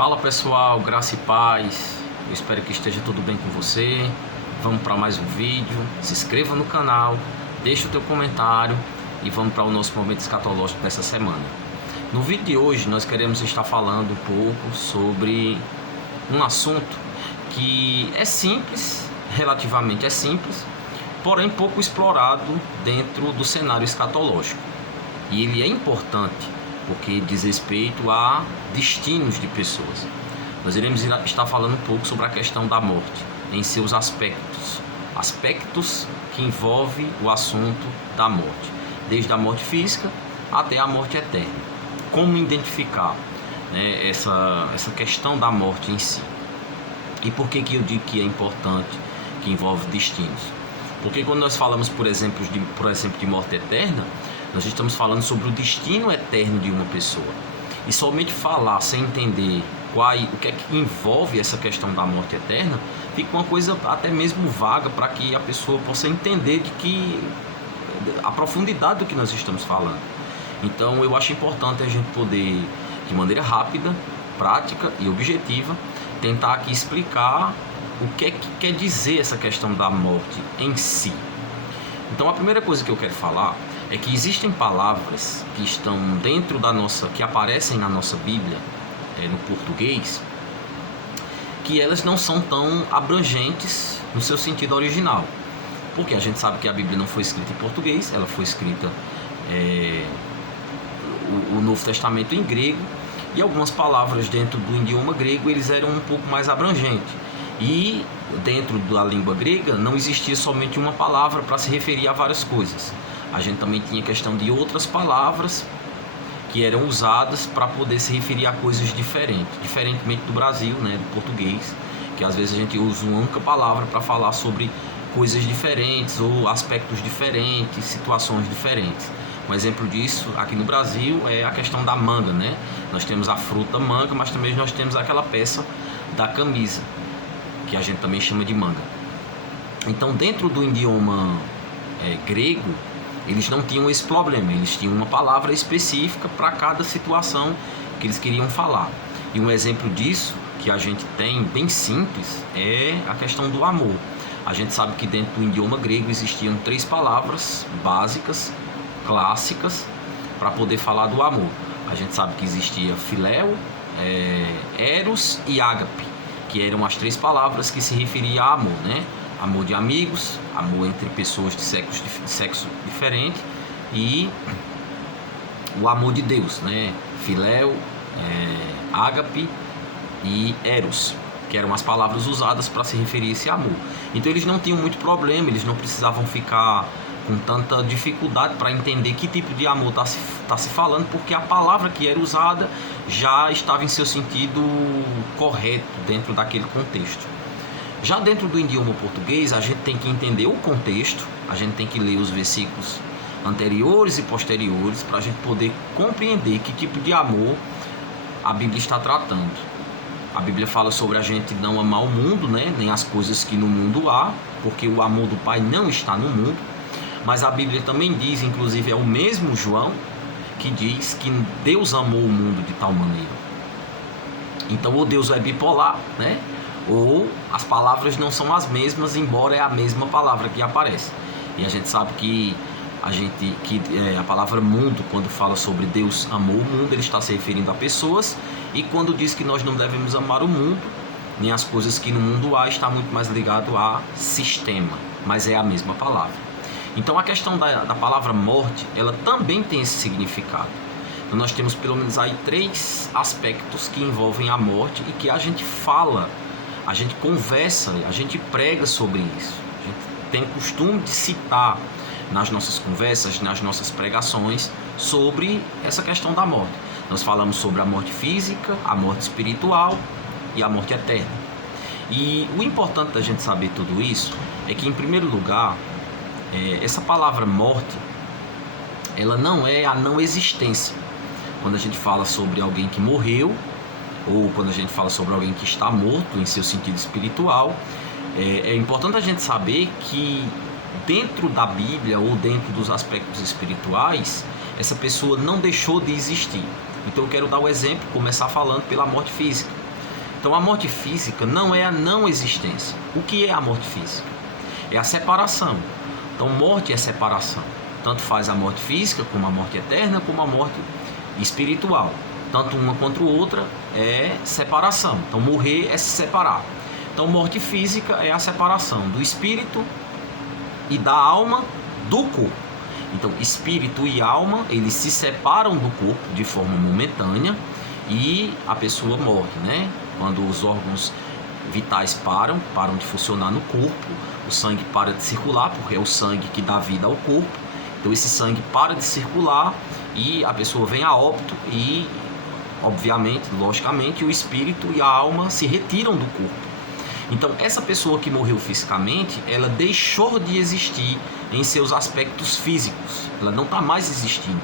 Fala pessoal, graça e paz, eu espero que esteja tudo bem com você. Vamos para mais um vídeo, se inscreva no canal, deixa o teu comentário e vamos para o nosso momento escatológico dessa semana. No vídeo de hoje nós queremos estar falando um pouco sobre um assunto que é simples, relativamente é simples, porém pouco explorado dentro do cenário escatológico. E ele é importante porque diz respeito a destinos de pessoas. Nós iremos estar falando um pouco sobre a questão da morte, em seus aspectos que envolvem o assunto da morte, desde a morte física até a morte eterna. Como identificar, né, essa questão da morte em si. E por que eu digo que é importante, que envolve destinos? Porque quando nós falamos, por exemplo, de morte eterna, nós estamos falando sobre o destino eterno de uma pessoa. E somente falar sem entender o que é que envolve essa questão da morte eterna, fica uma coisa até mesmo vaga para que a pessoa possa entender a profundidade do que nós estamos falando. Então eu acho importante a gente poder, de maneira rápida, prática e objetiva, tentar aqui explicar o que é que quer dizer essa questão da morte em si. Então a primeira coisa que eu quero falar é que existem palavras que estão que aparecem na nossa Bíblia, no português, que elas não são tão abrangentes no seu sentido original. Porque a gente sabe que a Bíblia não foi escrita em português, ela foi escrita o Novo Testamento em grego, e algumas palavras dentro do idioma grego eles eram um pouco mais abrangentes. E dentro da língua grega não existia somente uma palavra para se referir a várias coisas. A gente também tinha questão de outras palavras que eram usadas para poder se referir a coisas diferentes, diferentemente do Brasil, né, do português, que às vezes a gente usa uma única palavra para falar sobre coisas diferentes ou aspectos diferentes, situações diferentes. Um exemplo disso aqui no Brasil é a questão da manga, né? Nós temos a fruta manga, mas também nós temos aquela peça da camisa, que a gente também chama de manga. Então, dentro do idioma grego, eles não tinham esse problema, eles tinham uma palavra específica para cada situação que eles queriam falar. E um exemplo disso, que a gente tem bem simples, é a questão do amor. A gente sabe que dentro do idioma grego existiam 3 palavras básicas, clássicas, para poder falar do amor. A gente sabe que existia filéu, eros e ágape, que eram as 3 palavras que se referiam a amor, né? Amor de amigos, amor entre pessoas de sexo diferente e o amor de Deus, né? Filéu, ágape e eros, que eram as palavras usadas para se referir a esse amor. Então eles não tinham muito problema, eles não precisavam ficar com tanta dificuldade para entender que tipo de amor está se falando, porque a palavra que era usada já estava em seu sentido correto dentro daquele contexto. Já dentro do idioma português, a gente tem que entender o contexto, a gente tem que ler os versículos anteriores e posteriores para a gente poder compreender que tipo de amor a Bíblia está tratando. A Bíblia fala sobre a gente não amar o mundo, né? Nem as coisas que no mundo há, porque o amor do Pai não está no mundo. Mas a Bíblia também diz, inclusive é o mesmo João, que diz que Deus amou o mundo de tal maneira. Então ou Deus é bipolar, né? Ou as palavras não são as mesmas, embora é a mesma palavra que aparece. E a gente sabe que a palavra mundo, quando fala sobre Deus amou o mundo, ele está se referindo a pessoas, e quando diz que nós não devemos amar o mundo, nem as coisas que no mundo há, está muito mais ligado a sistema, mas é a mesma palavra. Então a questão da palavra morte, ela também tem esse significado. Então nós temos pelo menos aí 3 aspectos que envolvem a morte e que a gente fala, a gente conversa, a gente prega sobre isso. A gente tem costume de citar nas nossas conversas, nas nossas pregações, sobre essa questão da morte. Nós falamos sobre a morte física, a morte espiritual e a morte eterna. E o importante da gente saber tudo isso é que, em primeiro lugar, essa palavra morte, ela não é a não existência. Quando a gente fala sobre alguém que morreu, ou quando a gente fala sobre alguém que está morto em seu sentido espiritual, é importante a gente saber que dentro da Bíblia ou dentro dos aspectos espirituais, essa pessoa não deixou de existir. Então eu quero dar o exemplo, começar falando pela morte física. Então a morte física não é a não existência. O que é a morte física? É a separação. Então morte é separação. Tanto faz a morte física como a morte eterna, como a morte espiritual. Tanto uma quanto outra é separação. Então morrer é se separar. Então morte física é a separação do espírito e da alma do corpo. Então espírito e alma, eles se separam do corpo de forma momentânea e a pessoa morre, né? Quando os órgãos vitais param de funcionar no corpo, o sangue para de circular, porque é o sangue que dá vida ao corpo. Então esse sangue para de circular e a pessoa vem a óbito e, obviamente, logicamente, o espírito e a alma se retiram do corpo. Então essa pessoa que morreu fisicamente, ela deixou de existir em seus aspectos físicos. Ela não está mais existindo.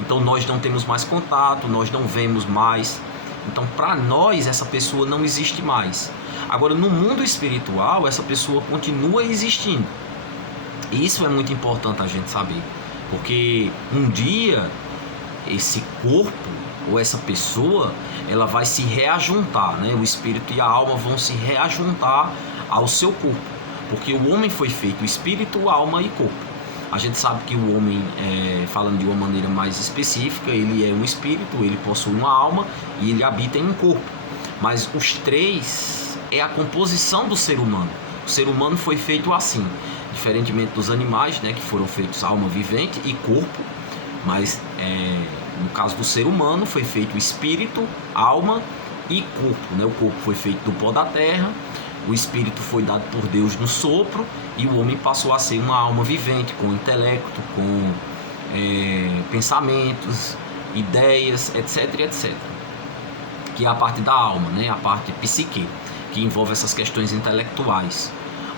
Então nós não temos mais contato, nós não vemos mais. Então para nós essa pessoa não existe mais. Agora no mundo espiritual essa pessoa continua existindo. E isso é muito importante a gente saber. Porque um dia esse corpo ou essa pessoa, ela vai se reajuntar, né? O espírito e a alma vão se reajuntar ao seu corpo. Porque o homem foi feito espírito, alma e corpo. A gente sabe que o homem, falando de uma maneira mais específica, ele é um espírito, ele possui uma alma e ele habita em um corpo. Mas os três é a composição do ser humano. O ser humano foi feito assim, diferentemente dos animais, né, que foram feitos alma vivente e corpo. Mas no caso do ser humano foi feito espírito, alma e corpo, né? O corpo foi feito do pó da terra, o espírito foi dado por Deus no sopro e o homem passou a ser uma alma vivente, com intelecto, com pensamentos, ideias, etc, etc. Que é a parte da alma, né? A parte psique, que envolve essas questões intelectuais.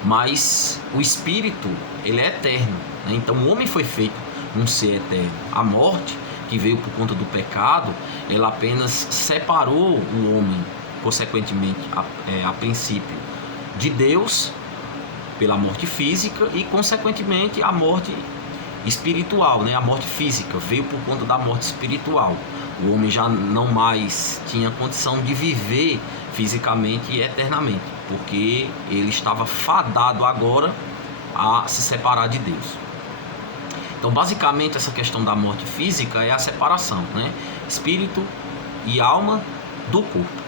Mas o espírito, ele é eterno, né? Então o homem foi feito um ser eterno. A morte, que veio por conta do pecado, ela apenas separou o homem, consequentemente, a princípio, de Deus, pela morte física, e consequentemente a morte espiritual, né? A morte física veio por conta da morte espiritual. O homem já não mais tinha condição de viver fisicamente e eternamente, porque ele estava fadado agora a se separar de Deus. Então, basicamente, essa questão da morte física é a separação, né? Espírito e alma do corpo.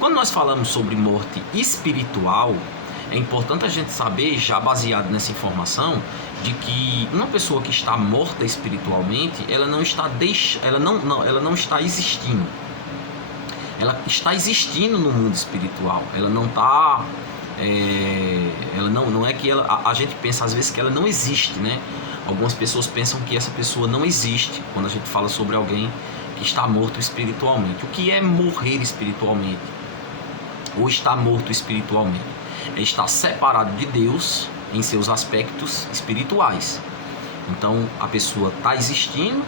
Quando nós falamos sobre morte espiritual, é importante a gente saber, já baseado nessa informação, de que uma pessoa que está morta espiritualmente, ela não está existindo. Ela está existindo no mundo espiritual. Ela não está... ela não é que ela... A gente pensa às vezes que ela não existe, né? Algumas pessoas pensam que essa pessoa não existe quando a gente fala sobre alguém que está morto espiritualmente. O que é morrer espiritualmente? Ou estar morto espiritualmente? É estar separado de Deus em seus aspectos espirituais. Então a pessoa está existindo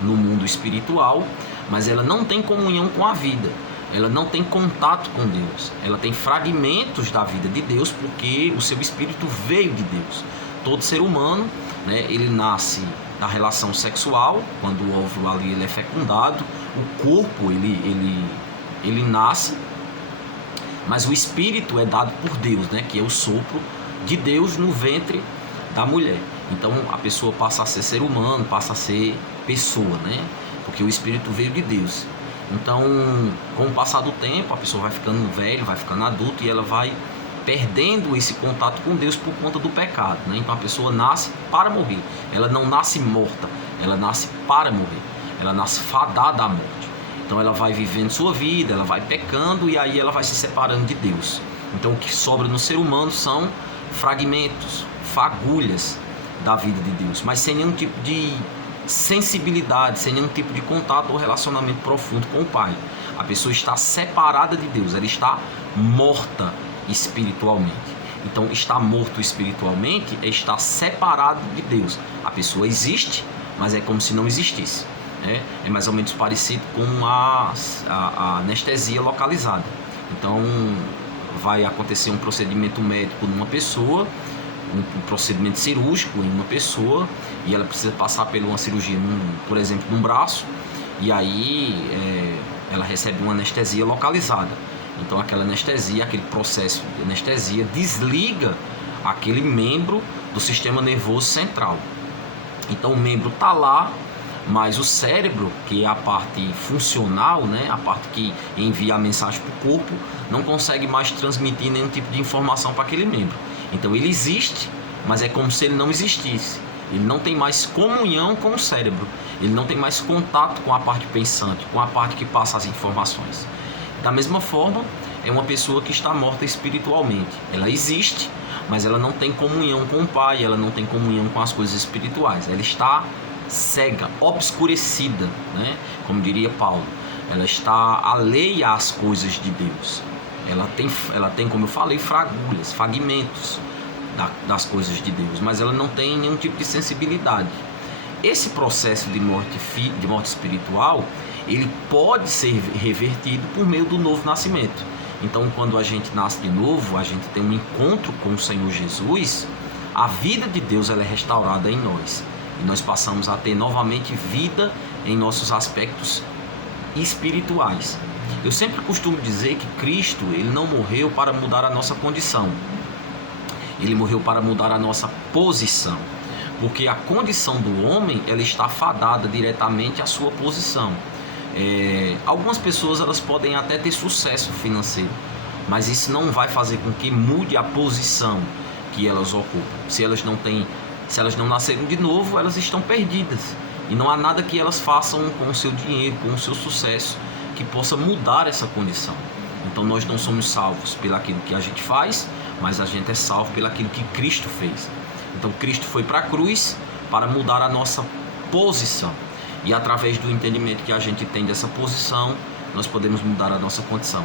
no mundo espiritual, mas ela não tem comunhão com a vida. Ela não tem contato com Deus. Ela tem fragmentos da vida de Deus porque o seu espírito veio de Deus. Todo ser humano, né, ele nasce na relação sexual, quando o óvulo ali ele é fecundado, o corpo ele nasce, mas o espírito é dado por Deus, né, que é o sopro de Deus no ventre da mulher. Então a pessoa passa a ser ser humano, passa a ser pessoa, né, porque o espírito veio de Deus. Então, com o passar do tempo, a pessoa vai ficando velha, vai ficando adulta e ela vai perdendo esse contato com Deus por conta do pecado, né? Então a pessoa nasce para morrer. Ela não nasce morta, ela nasce para morrer. Ela nasce fadada à morte. Então ela vai vivendo sua vida, ela vai pecando e aí ela vai se separando de Deus. Então o que sobra no ser humano são fragmentos, fagulhas da vida de Deus, mas sem nenhum tipo de sensibilidade, sem nenhum tipo de contato ou relacionamento profundo com o Pai. A pessoa está separada de Deus, ela está morta espiritualmente. Então, estar morto espiritualmente é estar separado de Deus. A pessoa existe, mas é como se não existisse, né? É mais ou menos parecido com a anestesia localizada. Então, vai acontecer um procedimento médico numa pessoa, um procedimento cirúrgico em uma pessoa, e ela precisa passar por uma cirurgia, por exemplo, num braço, e aí ela recebe uma anestesia localizada. Então aquela anestesia, aquele processo de anestesia desliga aquele membro do sistema nervoso central. Então o membro está lá, mas o cérebro, que é a parte funcional, né, a parte que envia a mensagem para o corpo, não consegue mais transmitir nenhum tipo de informação para aquele membro. Então ele existe, mas é como se ele não existisse. Ele não tem mais comunhão com o cérebro, ele não tem mais contato com a parte pensante, com a parte que passa as informações. Da mesma forma, é uma pessoa que está morta espiritualmente. Ela existe, mas ela não tem comunhão com o Pai, ela não tem comunhão com as coisas espirituais. Ela está cega, obscurecida, né? Como diria Paulo. Ela está alheia às coisas de Deus. Ela tem, como eu falei, fragulhas, fragmentos das coisas de Deus, mas ela não tem nenhum tipo de sensibilidade. Esse processo de morte espiritual, ele pode ser revertido por meio do novo nascimento. Então, quando a gente nasce de novo, a gente tem um encontro com o Senhor Jesus, a vida de Deus ela é restaurada em nós. E nós passamos a ter novamente vida em nossos aspectos espirituais. Eu sempre costumo dizer que Cristo, ele não morreu para mudar a nossa condição. Ele morreu para mudar a nossa posição. Porque a condição do homem, ela está fadada diretamente à sua posição. Algumas pessoas elas podem até ter sucesso financeiro, mas isso não vai fazer com que mude a posição que elas ocupam. Se elas não nasceram de novo, elas estão perdidas. E não há nada que elas façam com o seu dinheiro, com o seu sucesso, que possa mudar essa condição. Então nós não somos salvos pelaquilo que a gente faz, mas a gente é salvo pelaquilo que Cristo fez. Então Cristo foi para a cruz para mudar a nossa posição. E através do entendimento que a gente tem dessa posição, nós podemos mudar a nossa condição.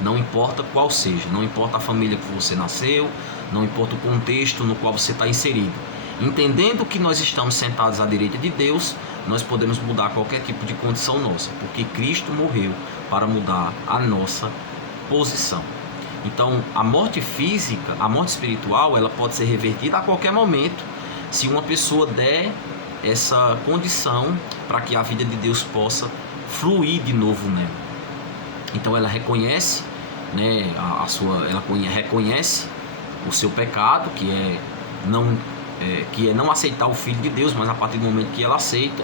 Não importa qual seja, não importa a família que você nasceu, não importa o contexto no qual você está inserido. Entendendo que nós estamos sentados à direita de Deus, nós podemos mudar qualquer tipo de condição nossa, porque Cristo morreu para mudar a nossa posição. Então, a morte física, a morte espiritual, ela pode ser revertida a qualquer momento, se uma pessoa der essa condição para que a vida de Deus possa fluir de novo nela. Então ela reconhece, né, ela reconhece o seu pecado, que é não aceitar o Filho de Deus, mas a partir do momento que ela aceita,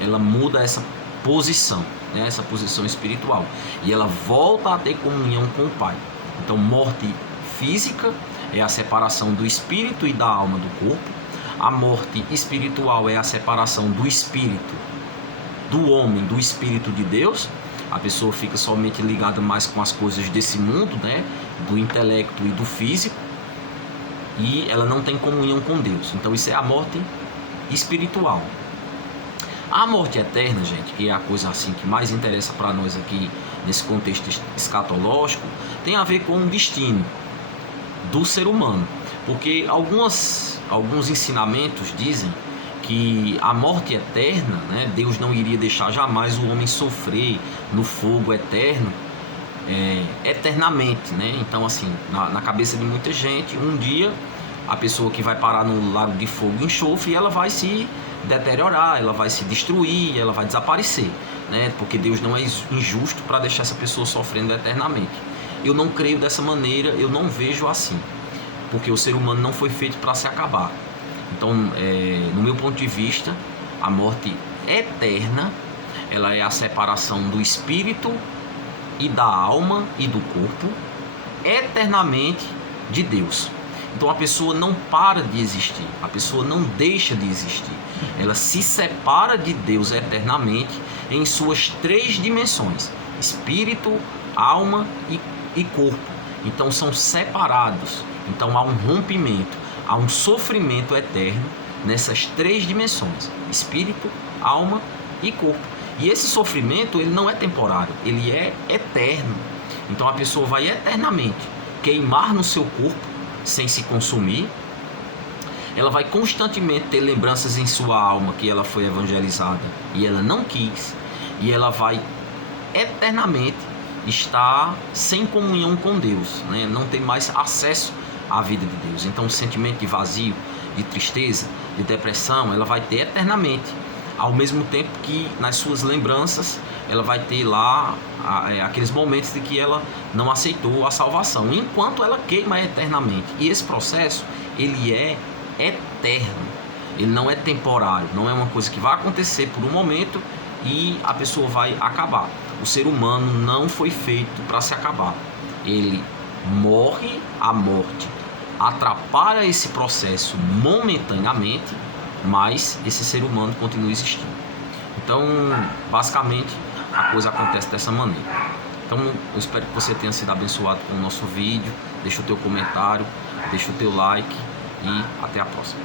ela muda essa posição, né, essa posição espiritual, e ela volta a ter comunhão com o Pai. Então morte física é a separação do espírito e da alma do corpo. A morte espiritual é a separação do espírito do homem, do espírito de Deus. A pessoa fica somente ligada mais com as coisas desse mundo, né? Do intelecto e do físico. E ela não tem comunhão com Deus. Então isso é a morte espiritual. A morte eterna, gente, que é a coisa assim que mais interessa para nós aqui nesse contexto escatológico, tem a ver com o destino do ser humano. Porque alguns ensinamentos dizem que a morte eterna, né, Deus não iria deixar jamais o homem sofrer no fogo eterno, eternamente, né? Então, assim, na cabeça de muita gente, um dia a pessoa que vai parar no lago de fogo e enxofre, ela vai se deteriorar, ela vai se destruir, ela vai desaparecer, né? Porque Deus não é injusto para deixar essa pessoa sofrendo eternamente. Eu não creio dessa maneira, eu não vejo assim, porque o ser humano não foi feito para se acabar. Então, no meu ponto de vista, a morte eterna, ela é a separação do espírito e da alma e do corpo eternamente de Deus. Então a pessoa não para de existir, a pessoa não deixa de existir, ela se separa de Deus eternamente em suas três dimensões: espírito, alma e corpo. Então são separados. Então há um rompimento, há um sofrimento eterno nessas três dimensões: espírito, alma e corpo. E esse sofrimento, ele não é temporário, ele é eterno. Então a pessoa vai eternamente queimar no seu corpo sem se consumir. Ela vai constantemente ter lembranças em sua alma que ela foi evangelizada e ela não quis. E ela vai eternamente estar sem comunhão com Deus, né? Não tem mais acesso à vida de Deus. Então o sentimento de vazio, de tristeza, de depressão, ela vai ter eternamente. ao mesmo tempo que nas suas lembranças ela vai ter lá aqueles momentos de que ela não aceitou a salvação, enquanto ela queima eternamente. E esse processo, ele é eterno, ele não é temporário, não é uma coisa que vai acontecer por um momento e a pessoa vai acabar. O ser humano não foi feito para se acabar. Ele morre, a morte atrapalha esse processo momentaneamente, mas esse ser humano continua existindo. Então, basicamente, a coisa acontece dessa maneira. Então, eu espero que você tenha sido abençoado com o nosso vídeo. Deixa o teu comentário, deixa o teu like e até a próxima.